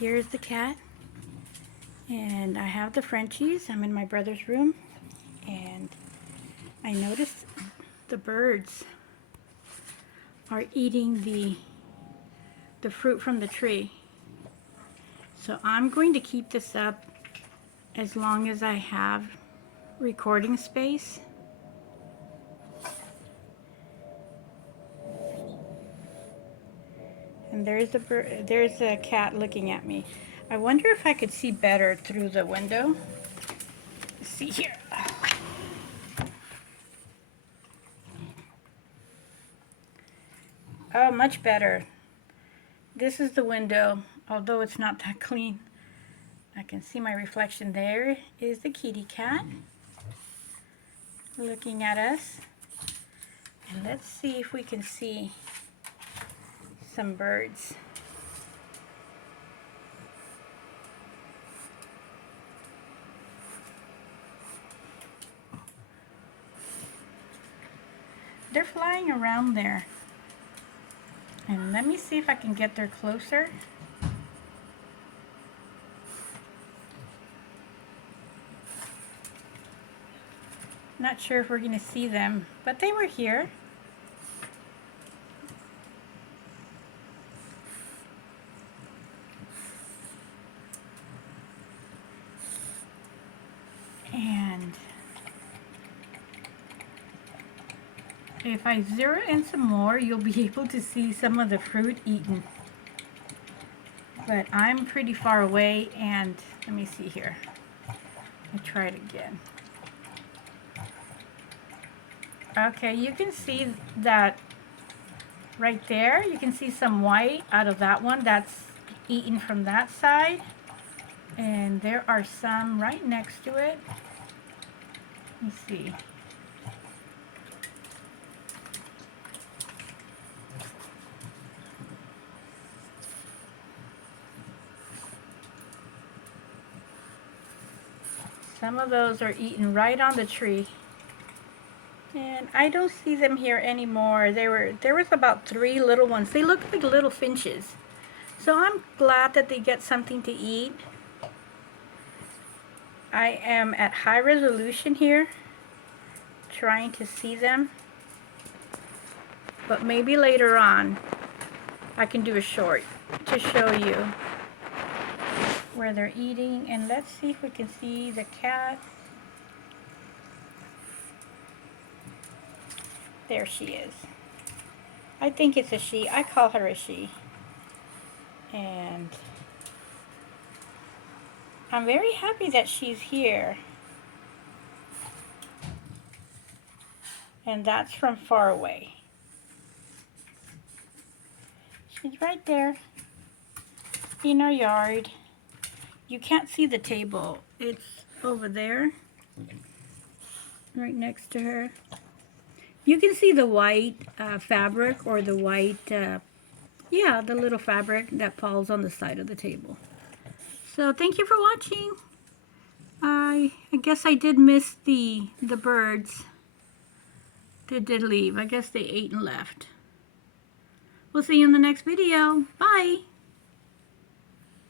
Here's the cat, and I have the Frenchies. I'm in my brother's room, and I noticed the birds are eating the fruit from the tree. So I'm going to keep this up as long as I have recording space. And there's a cat looking at me. I wonder if I could see better through the window. Let's see here. Oh, much better. This is the window, although it's not that clean. I can see my reflection. There is the kitty cat looking at us. And let's see if we can see some birds. They're flying around there. And let me see if I can get there closer. Not sure if we're going to see them, but they were here. And if I zero in some more, you'll be able to see some of the fruit eaten. But I'm pretty far away, and let me see here. Let me try it again. Okay, you can see that right there. You can see some white out of that one. That's eaten from that side. And there are some right next to it. Let me see. Some of those are eaten right on the tree. And I don't see them here anymore. There was about 3 little ones. They look like little finches. So I'm glad that they get something to eat. I am at high resolution here, trying to see them. But maybe later on, I can do a short to show you where they're eating. And let's see if we can see the cat. There she is. I think it's a she. I call her a she. And I'm very happy that she's here. And that's from far away. She's right there in our yard. You can't see the table. It's over there, right next to her. You can see the white fabric, or the white, yeah, the little fabric that falls on the side of the table. So thank you for watching. I guess I did miss the birds. They did leave. I guess they ate and left. We'll see you in the next video. Bye.